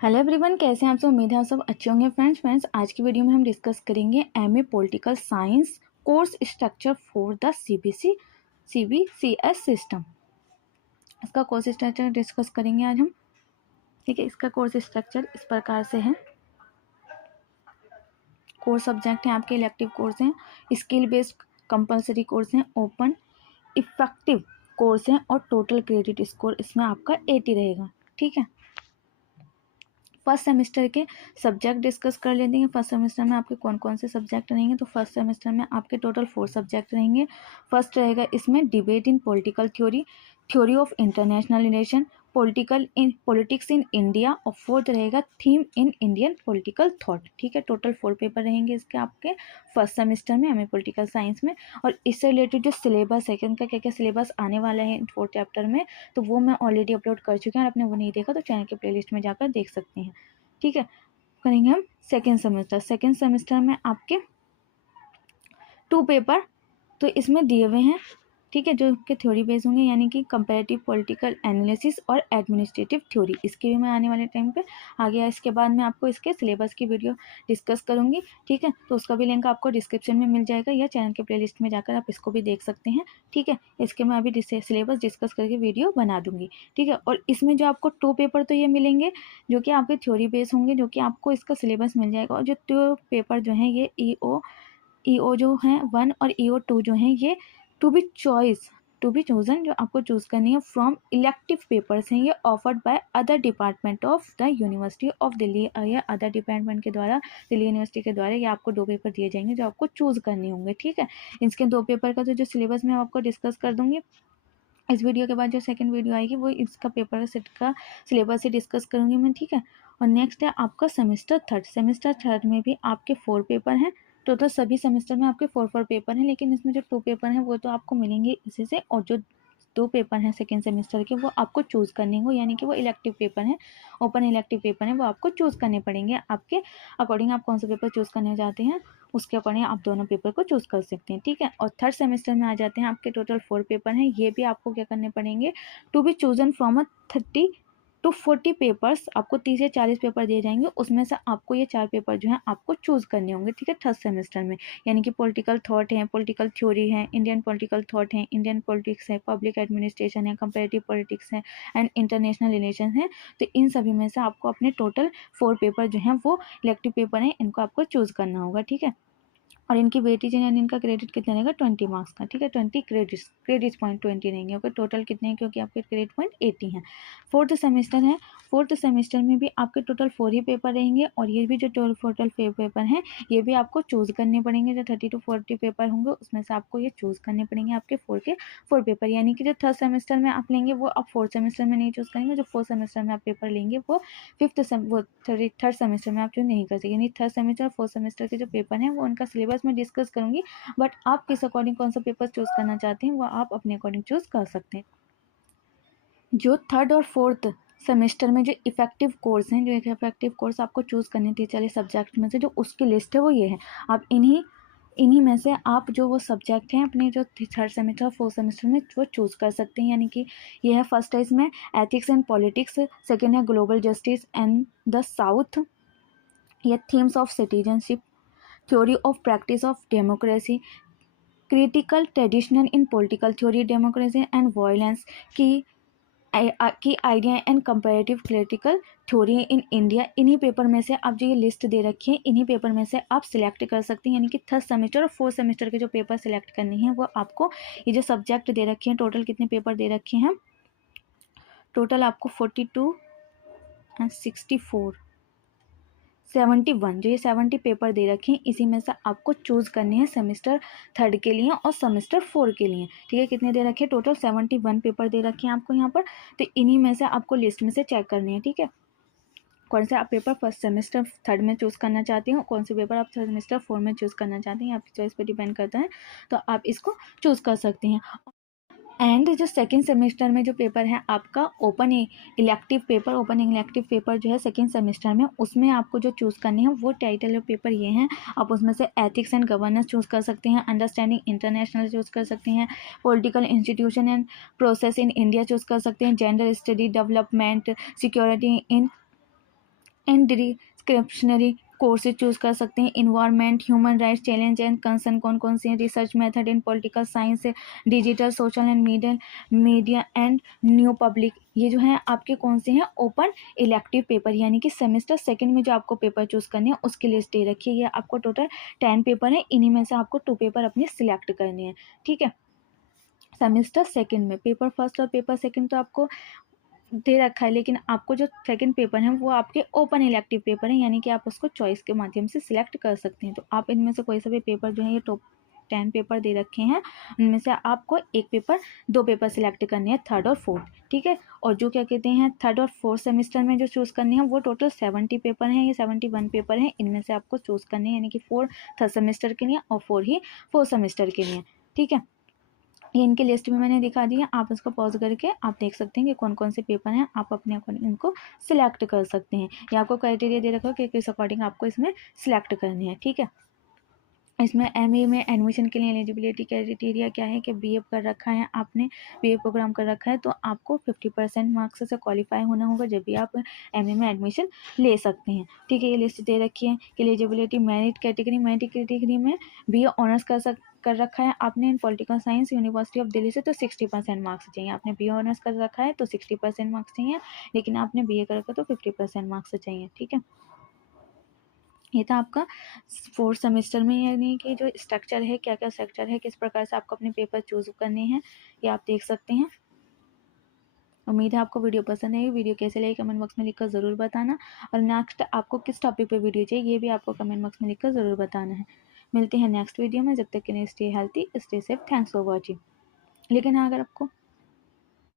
Hello everyone, कैसे हैं आप सब। उम्मीद है आप सब अच्छे होंगे। फ्रेंड्स आज की वीडियो में हम डिस्कस करेंगे MA political science course structure for the CBCS system. इसका कोर्स स्ट्रक्चर डिस्कस करेंगे आज हम। ठीक है, इसका कोर्स स्ट्रक्चर इस प्रकार से है। कोर्स सब्जेक्ट हैं आपके इलेक्टिव कोर्स हैं, स्किल बेस्ड कंपलसरी कोर्स हैं, ओपन इफेक्टिव कोर्स हैं और टोटल क्रेडिट स्कोर इसमें आपका 80 रहेगा। ठीक है, फर्स्ट सेमेस्टर के सब्जेक्ट डिस्कस कर लेते हैं। फर्स्ट सेमेस्टर में आपके कौन कौन से सब्जेक्ट रहेंगे। तो फर्स्ट सेमेस्टर में आपके टोटल 4 सब्जेक्ट रहेंगे। फर्स्ट रहेगा इसमें debate in political theory, theory of international relation, politics in India और फोर्थ रहेगा theme in Indian political thought. ठीक है, टोटल 4 पेपर रहेंगे इसके आपके फर्स्ट सेमेस्टर में हमें पॉलिटिकल साइंस में। और इससे रिलेटेड जो सिलेबस है, इनका क्या क्या सिलेबस आने वाला है 4 चैप्टर में, तो वो मैं ऑलरेडी अपलोड कर चुकी हूँ। और आपने वो नहीं देखा तो चैनल के प्लेलिस्ट में जाकर देख सकते हैं। ठीक है, करेंगे हम सेकेंड सेमेस्टर में आपके 2 पेपर तो इसमें दिए हुए हैं। ठीक है, जो कि थ्योरी बेस्ड होंगे, यानी कि कंपैरेटिव पॉलिटिकल एनालिसिस और एडमिनिस्ट्रेटिव थ्योरी। इसकी भी मैं आने वाले टाइम पे आ गया। इसके बाद मैं आपको इसके सिलेबस की वीडियो डिस्कस करूंगी। ठीक है, तो उसका भी लिंक आपको डिस्क्रिप्शन में मिल जाएगा या चैनल के प्लेलिस्ट में जाकर आप इसको भी देख सकते हैं। ठीक है, इसके मैं अभी सिलेबस डिस्कस करके वीडियो बना दूंगी। ठीक है, और इसमें जो आपको 2 पेपर तो ये मिलेंगे जो कि आपके थ्योरी बेस्ड होंगे, जो कि आपको इसका सिलेबस मिल जाएगा। और जो 2 पेपर जो हैं ये ईओ जो हैं 1 और ईओ 2 जो हैं ये टू बी चोजन, जो आपको चूज करनी है फ्रॉम इलेक्टिव पेपर्स हैं। ये offered by other department of the university of Delhi या अदर डिपार्टमेंट के द्वारा, दिल्ली यूनिवर्सिटी के द्वारा ये आपको 2 पेपर दिए जाएंगे जो आपको चूज करने होंगे। ठीक है, इसके 2 पेपर का तो जो सिलेबस मैं आपको डिस्कस कर दूंगी। इस वीडियो के बाद जो सेकंड वीडियो आएगी वो इसका पेपर सेट का सिलेबस ही डिस्कस करूंगी मैं। ठीक है, और नेक्स्ट है आपका सेमेस्टर थर्ड में भी आपके 4 पेपर हैं। टोटल सभी सेमेस्टर में आपके 4 पेपर हैं, लेकिन इसमें जो 2 पेपर हैं वो तो आपको मिलेंगे इसी से, और जो 2 पेपर हैं सेकेंड सेमेस्टर के वो आपको चूज़ करने होंगे, यानी कि वो इलेक्टिव पेपर हैं, ओपन इलेक्टिव पेपर हैं, वो आपको चूज़ करने पड़ेंगे। आपके अकॉर्डिंग आप कौन सा पेपर चूज़ करने चाहते हैं उसके अकॉर्डिंग आप दोनों पेपर को चूज़ कर सकते हैं। ठीक है, और थर्ड सेमेस्टर में आ जाते हैं आपके टोटल 4 पेपर हैं। ये भी आपको क्या करने पड़ेंगे, to be chosen from a 30 to 40 papers. आपको 30 से 40 पेपर दिए जाएंगे, उसमें से आपको ये 4 पेपर जो हैं आपको चूज़ करने होंगे। ठीक है, थर्ड सेमेस्टर में, यानी कि पॉलिटिकल थॉट है, पॉलिटिकल थ्योरी है, इंडियन पॉलिटिकल थॉट है, इंडियन पॉलिटिक्स है, पब्लिक एडमिनिस्ट्रेशन है, कंपेरेटिव पॉलिटिक्स है एंड इंटरनेशनल रिलेशन है। तो इन सभी में से आपको अपने टोटल 4 पेपर जो हैं वो इलेक्टिव पेपर हैं, इनको आपको चूज़ करना होगा। ठीक है, और इनकी वेटेज यानी इनका क्रेडिट कितना रहेगा 20 मार्क्स का। ठीक है, 20 क्रेडिट पॉइंट 20 रहेंगे। ओके, टोटल कितने हैं, क्योंकि आपके क्रेडिट पॉइंट 80 हैं। फोर्थ सेमेस्टर है, फोर्थ सेमेस्टर में भी आपके टोटल 4 ही पेपर रहेंगे, और ये भी जो टोटल पेपर हैं ये भी आपको चूज़ करने पड़ेंगे। जो 30 to 40 पेपर होंगे उसमें से आपको ये चूज़ करने पड़ेंगे आपके 4 के 4 पेपर, यानी कि जो थर्ड सेमेस्टर में आप लेंगे वो आप फोर्थ सेमेस्टर में नहीं चूज़ करेंगे। जो फोर्थ सेमेस्टर में आप पेपर लेंगे वो थर्ड सेमेस्टर में आप चूज नहीं कर सकते। यानी थर्ड सेमेस्टर और फोर्थ सेमेस्टर के जो पेपर हैं वो उनका सिलेबस मैं डिस्कस करूंगी, बट आप किस अकॉर्डिंग कौन सा पेपर चूज करना चाहते हैं वो आप अपने अकॉर्डिंग चूज कर सकते हैं। जो थर्ड और फोर्थ सेमेस्टर में जो इफेक्टिव कोर्स हैं, जो एक इफेक्टिव कोर्स आपको चूज़ करने थे 40 सब्जेक्ट में से, जो उसकी लिस्ट है वो ये है। आप इन्हीं में से आप जो वो सब्जेक्ट हैं अपने जो थर्ड सेमेस्टर और फोर्थ सेमेस्टर में वो चूज़ कर सकते हैं। यानी कि ये है, फर्स्ट है इसमें एथिक्स एंड पॉलिटिक्स, सेकेंड है global justice and the south, या themes of citizenship, theory of practice of democracy, critical traditional in political theory, democracy and violence की idea and comparative critical theory in India. इन्हीं paper में से आप जो ये list दे रखी है, इन्हीं पेपर में से आप सिलेक्ट कर सकते हैं। यानी कि थर्ड सेमेस्टर और फोर्थ सेमेस्टर के जो पेपर सिलेक्ट करने हैं वो आपको, ये जो सब्जेक्ट दे रखे हैं, टोटल कितने पेपर दे रखे हैं, टोटल आपको 42 एंड 64 71, जो ये 70 पेपर दे रखे हैं, इसी में से आपको चूज़ करने हैं सेमेस्टर थर्ड के लिए और सेमेस्टर 4 के लिए। ठीक है, कितने दे रखे हैं, टोटल 71 पेपर दे रखे हैं आपको यहाँ पर। तो इन्हीं में से आपको लिस्ट में से चेक करने हैं। ठीक है, कौन से आप पेपर फर्स्ट सेमेस्टर थर्ड में चूज़ करना चाहते हो, कौन से पेपर आप सेमेस्टर 4 में चूज़ करना चाहते हैं, आपकी चॉइस पर डिपेंड करता है, तो आप इसको चूज़ कर सकते हैं। एंड जो सेकेंड सेमेस्टर में जो पेपर है आपका ओपन इलेक्टिव पेपर जो है सेकेंड सेमेस्टर में, उसमें आपको जो चूज़ करने हैं वो टाइटल पेपर ये हैं। आप उसमें से एथिक्स एंड गवर्नेंस चूज़ कर सकते हैं, अंडरस्टैंडिंग इंटरनेशनल चूज़ कर सकते हैं, political institution and process in India choose कर सकते हैं, gender study, development, security in and discretionary courses choose कर सकते हैं। Environment, human rights, challenge and concern कौन कौन से हैं, research method in political science, digital, social and media and new public, ये जो है आपके कौन से हैं ओपन इलेक्टिव पेपर, यानी कि सेमेस्टर सेकंड में जो आपको पेपर चूज़ करने हैं उसकी लिस्ट दे रखी है। ये आपको टोटल 10 पेपर है, इन्हीं में से आपको 2 पेपर अपने सिलेक्ट करने हैं, ठीक है। सेमेस्टर सेकंड में पेपर फर्स्ट और पेपर सेकंड तो आपको दे रखा है, लेकिन आपको जो सेकंड पेपर है वो आपके ओपन इलेक्टिव पेपर है, यानी कि आप उसको चॉइस के माध्यम से सिलेक्ट कर सकते हैं। तो आप इनमें से कोई सा भी पेपर जो है, ये टॉप 10 पेपर दे रखे हैं, उनमें से आपको एक पेपर 2 पेपर सिलेक्ट करने हैं, थर्ड और फोर्थ, ठीक है। और जो क्या कहते हैं थर्ड और फोर्थ सेमेस्टर में जो चूज़ करने हैं वो टोटल 70 पेपर हैं, ये 71 पेपर हैं, इनमें से आपको चूज़ करने हैं, यानी कि 4 थर्ड सेमेस्टर के लिए और 4 ही फोर्थ सेमेस्टर के लिए, ठीक है। ये इनकी लिस्ट भी मैंने दिखा दी है, आप इसको पॉज करके आप देख सकते हैं कि कौन कौन से पेपर हैं, आप अपने अकॉर्डिंग इनको सिलेक्ट कर सकते हैं। या आपको क्राइटेरिया दे रखा हो कि किस अकॉर्डिंग आपको इसमें सिलेक्ट करनी है, ठीक है। इसमें एमए में एडमिशन के लिए एलिजिबिलिटी क्राइटेरिया क्या है कि बीए कर रखा है आपने, बीए प्रोग्राम कर रखा है तो आपको 50% मार्क्स से क्वालिफाई होना होगा, जब भी आप एमए में एडमिशन ले सकते हैं, ठीक है। ये लिस्ट दे रखी है कि एलिजिबिलिटी मेरिट कैटेगरी में बीए ऑनर्स कर रखा है आपने इन political science university of Delhi से तो 60% मार्क्स चाहिए। आपने बीए ऑनर्स कर रखा है तो 60% मार्क्स चाहिए, लेकिन आपने बीए कर रखा है तो 50% मार्क्स चाहिए, ठीक है। ये था आपका फोर्थ सेमेस्टर में, यानी कि जो स्ट्रक्चर है, क्या क्या स्ट्रक्चर है, किस प्रकार से आपको अपने पेपर चूज करने हैं, ये आप देख सकते हैं। उम्मीद है आपको वीडियो पसंद आएगी। वीडियो कैसे लगी कमेंट बॉक्स में लिखकर ज़रूर बताना, और नेक्स्ट आपको किस टॉपिक पे वीडियो चाहिए ये भी आपको कमेंट बॉक्स में लिखकर ज़रूर बताना है। मिलते हैं नेक्स्ट वीडियो में, जब तक के लिए stay healthy, stay safe, thanks for watching. लेकिन अगर आपको